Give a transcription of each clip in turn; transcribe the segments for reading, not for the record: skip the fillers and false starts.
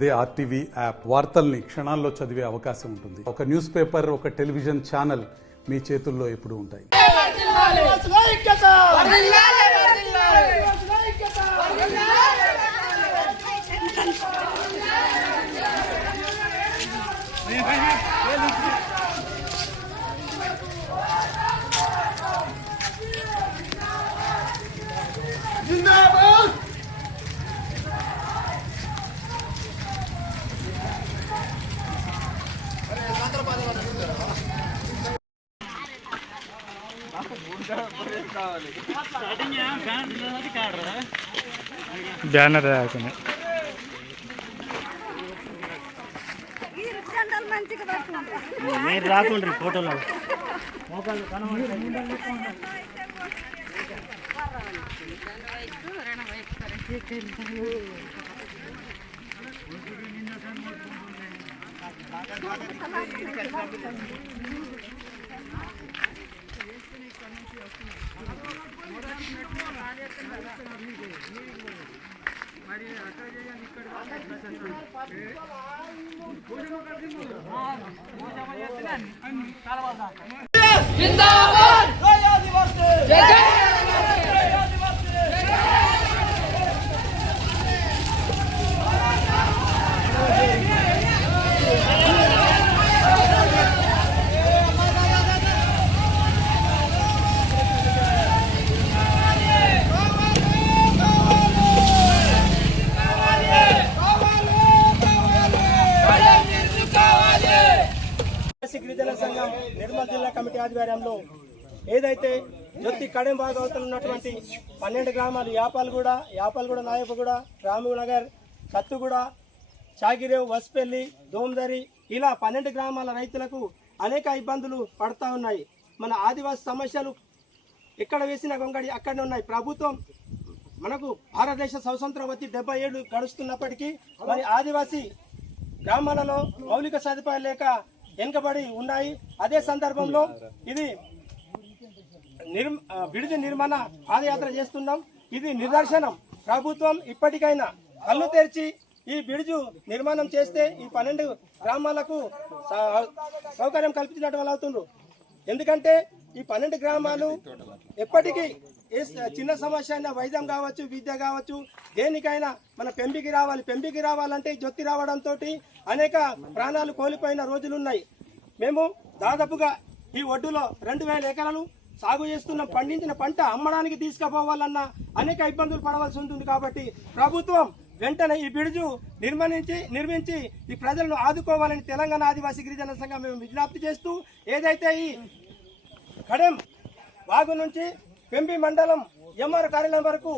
అదే RTV app వార్తల్ని క్షణాల్లో చదివే అవకాశం ఉంటుంది. ఒక న్యూస్ పేపర్, ఒక టెలివిజన్ ఛానల్ మీ చేతుల్లో ఎప్పుడూ ఉంటాయి. బ్యానర్ రాకుండా మీరు రాకుండ్రి ఫోటోలో గిరిజన సంఘం నిర్మల్ జిల్లా కమిటీ ఆధ్వర్యంలో ఏదైతే జొత్తి కడెం భాగవతంలో ఉన్నటువంటి 12 గ్రామాలు యాపాలగూడ, నాయపగూడ, రామనగర్, కత్తుగూడ, చాగిరేవ్, వస్పల్లి, దోమదరి ఇలా 12 గ్రామాల రైతులకు అనేక ఇబ్బందులు పడతా ఉన్నాయి. మన ఆదివాసీ సమస్యలు ఎక్కడ వేసిన గొంగడి అక్కడనే ఉన్నాయి. ప్రభుత్వం మనకు భారతదేశ స్వతంత్రం వచ్చి 70 ఏళ్ళు గడుస్తున్నప్పటికీ మరి ఆదివాసీ గ్రామాలలో మౌలిక సదుపాయాలు లేక వెనుకబడి ఉన్నాయి. అదే సందర్భంలో ఇది బిడిది నిర్మాణ పాదయాత్ర చేస్తున్నాం. ఇది నిదర్శనం. ప్రభుత్వం ఇప్పటికైనా కళ్ళు తెరిచి ఈ బిడుజు నిర్మాణం చేస్తే ఈ 12 గ్రామాలకు సౌకర్యం కల్పించినట్టు వాళ్ళు అవుతున్నారు. ఎందుకంటే ఈ 12 గ్రామాలు ఎప్పటికీ ఏ చిన్న సమస్య అయినా వైద్యం కావచ్చు, విద్య కావచ్చు, దేనికైనా మన పెంపికి రావాలంటే జొత్తి రావడంతో అనేక ప్రాణాలు కోల్పోయిన రోజులున్నాయి. మేము దాదాపుగా ఈ ఒడ్డులో 2000 ఎకరాలు సాగు చేస్తున్న పండించిన పంట అమ్మడానికి తీసుకుపోవాలన్నా అనేక ఇబ్బందులు పడవలసి ఉంటుంది. కాబట్టి ప్రభుత్వం వెంటనే ఈ బిడుజు నిర్మించి ఈ ప్రజలను ఆదుకోవాలని తెలంగాణ ఆదివాసీ గిరిజన సంఘం మేము విజ్ఞప్తి చేస్తూ ఏదైతే ఈ కడెం వాగు నుంచి పెంబి మండలం ఎంఆర్ కార్యాలయం వరకు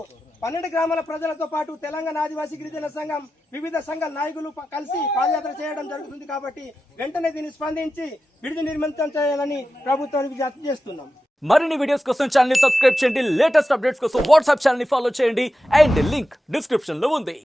12 గ్రామాల ప్రజలతో పాటు తెలంగాణ ఆదివాసీ గిరిజన సంఘం వివిధ సంఘాల నాయకులు కలిసి పాదయాత్ర చేయడం జరుగుతుంది. కాబట్టి వెంటనే దీన్ని స్పందించి బిడుజు నిర్మించడం చేయాలని ప్రభుత్వానికి విజ్ఞప్తి చేస్తున్నాం. మరిన్ని వీడియోస్ కోసం ఛానల్ ని సబ్స్క్రైబ్ చేయండి. లేటెస్ట్ అప్డేట్స్ కోసం వాట్సాప్ ఛానల్ ని ఫాలో చేయండి. అండ్ లింక్ డిస్క్రిప్షన్ లో ఉంది.